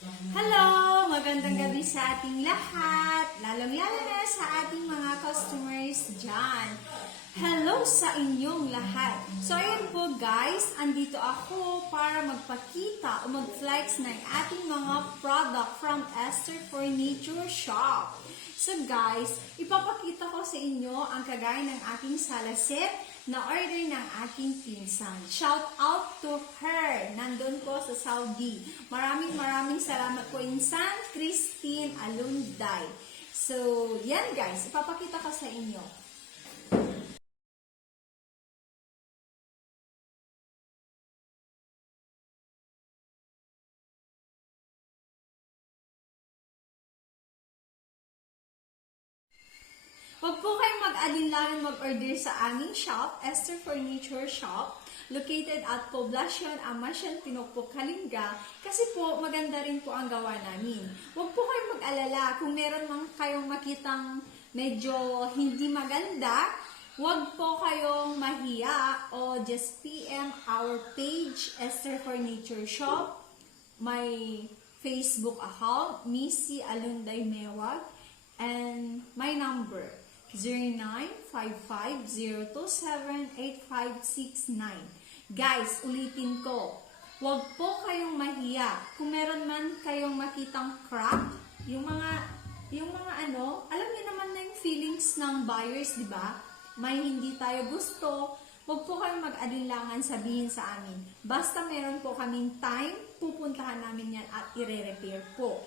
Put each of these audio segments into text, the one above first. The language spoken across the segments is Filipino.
Hello! Magandang gabi sa ating lahat, lalong-lalo na sa ating mga customers dyan. Hello sa inyong lahat. So, ayun po guys, andito ako para magpakita o mag-flex ng ating mga product from Esther Furniture Shop. So guys, ipapakita ko sa inyo ang kagaya ng aking salaset na order ng aking pinsan. Shout out to her! Nandun po sa Saudi. Maraming salamat po insan Christine Alunday. So, yan guys, ipapakita ko sa inyo. Huwag po kayong mag-alinlangan mag-order sa aming shop, Esther Furniture Shop, located at Poblacion, Amasyan, Tinukpok, Kalinga, kasi po maganda rin po ang gawa namin. Huwag po kayong mag-alala kung meron man kayong makitang medyo hindi maganda, huwag po kayong mahiya o just PM our page, Esther Furniture Shop, my Facebook account, Missy Alunday Mewag, and my number, 0955-027-8569. Guys, ulitin ko, huwag po kayong mahiya. Kung meron man kayong makitang crack, yung mga alam niyo naman na yung feelings ng buyers, di ba? May hindi tayo gusto, huwag po kayong mag-alinlangan sabihin sa amin. Basta meron po kaming time, pupuntahan namin yan at ire-repair po.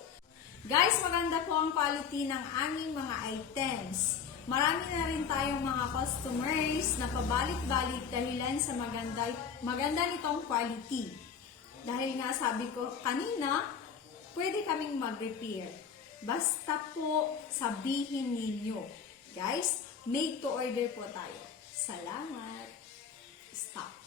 Guys, maganda po ang quality ng aming mga items. Marami na rin tayong mga customers na pabalik-balik dahilan sa maganda nitong quality. Dahil nga sabi ko kanina, pwede kaming mag-repair. Basta po sabihin ninyo. Guys, make to order po tayo. Salamat. Stop.